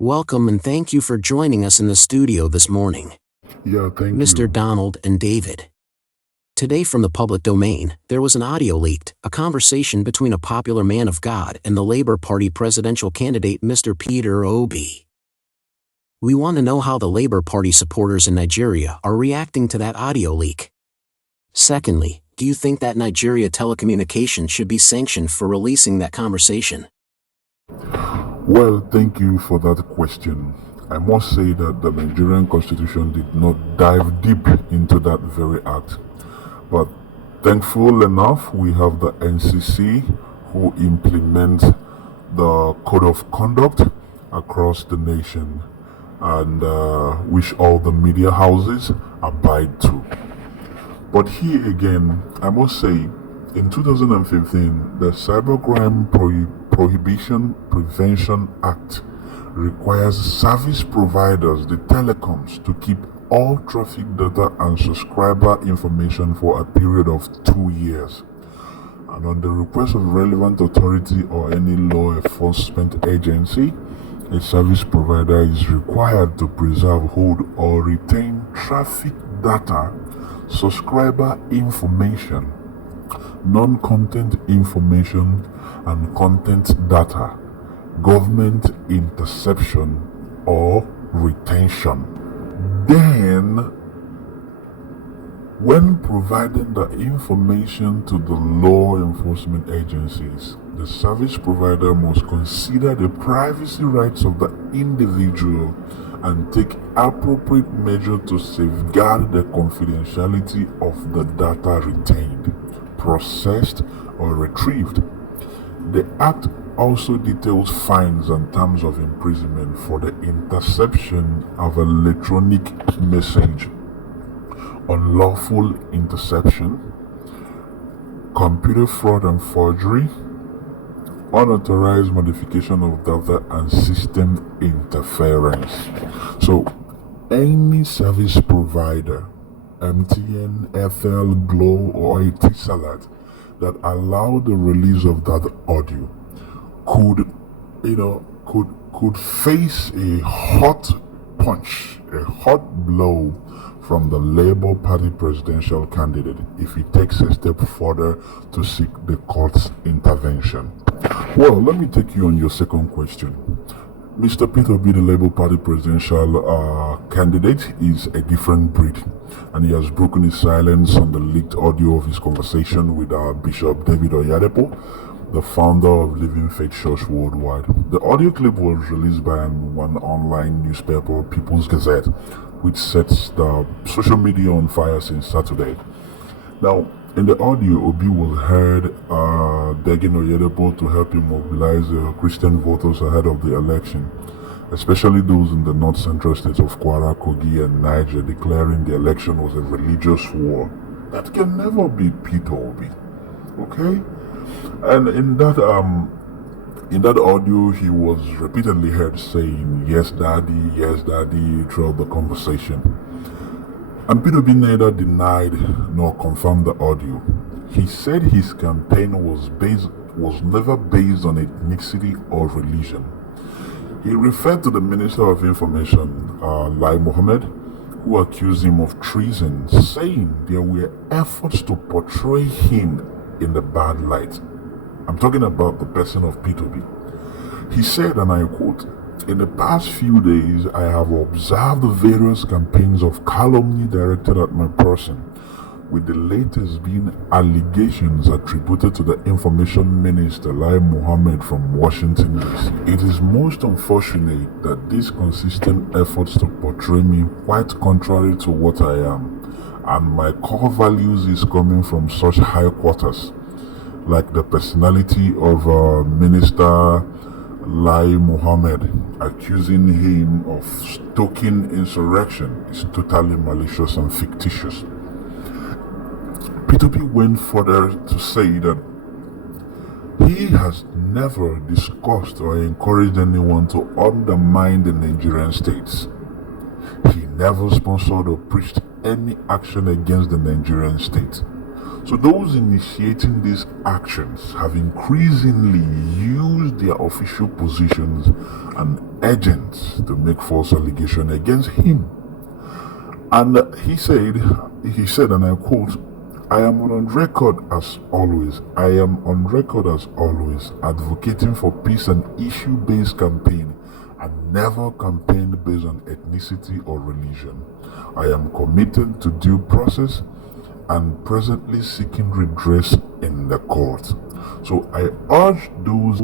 Welcome and thank you for joining us in the studio this morning, Yeah, thank Mr. you. Donald and David. Today from the public domain, there was an audio leaked, a conversation between a popular man of God and the Labour Party presidential candidate Mr. Peter Obi. We want to know how the Labour Party supporters in Nigeria are reacting to that audio leak. Secondly, do you think that Nigeria Telecommunications should be sanctioned for releasing that conversation? Well, thank you for that question. I must say that the Nigerian constitution did not dive deep into that very act. But thankful enough, we have the NCC who implement the code of conduct across the nation and which all the media houses abide to. But here again, I must say, in 2015, the Cybercrime Prohibition Prevention Act requires service providers, the telecoms, to keep all traffic data and subscriber information for a period of 2 years. And on the request of relevant authority or any law enforcement agency, a service provider is required to preserve, hold, or retain traffic data, subscriber information, non-content information, and content data, government interception or retention. Then, when providing the information to the law enforcement agencies, the service provider must consider the privacy rights of the individual and take appropriate measure to safeguard the confidentiality of the data retained, processed, or retrieved. The Act also details fines and terms of imprisonment for the interception of electronic message, unlawful interception, computer fraud and forgery, unauthorized modification of data, and system interference. So, any service provider, MTN, Ethel, Glow, or Etisalat, that allow the release of that audio could face a hot punch, a hot blow from the Labour Party presidential candidate if he takes a step further to seek the court's intervention. Well, let me take you on your second question. Mr. Peter B., the Labour Party presidential candidate, is a different breed, and he has broken his silence on the leaked audio of his conversation with Bishop David Oyadepo, the founder of Living Faith Church Worldwide. The audio clip was released by one online newspaper, People's Gazette, which sets the social media on fire since Saturday. Now, in the audio, Obi was heard begging Oyedepo to help him mobilize Christian voters ahead of the election, especially those in the north-central states of Kwara, Kogi, and Niger, declaring the election was a religious war. That can never be Peter Obi, okay? And in that audio, he was repeatedly heard saying, yes, daddy, throughout the conversation. And Peter B neither denied nor confirmed the audio. He said his campaign was never based on ethnicity or religion. He referred to the Minister of Information, Lai Mohammed, who accused him of treason, saying there were efforts to portray him in the bad light. I'm talking about the person of Peter B. He said, and I quote, "In the past few days, I have observed the various campaigns of calumny directed at my person, with the latest being allegations attributed to the Information Minister Lai Mohammed from Washington, D.C. It is most unfortunate that these consistent efforts to portray me quite contrary to what I am, and my core values is coming from such high quarters, like the personality of Minister Lai Mohammed. Accusing him of stoking insurrection is totally malicious and fictitious." Peter B went further to say that he has never discussed or encouraged anyone to undermine the Nigerian states. He never sponsored or preached any action against the Nigerian state. So those initiating these actions have increasingly used their official positions and agents to make false allegations against him. And he said, and I quote, I am on record as always advocating for peace and issue-based campaign and never campaigned based on ethnicity or religion. I am committed to due process and presently seeking redress in the court. So I urge those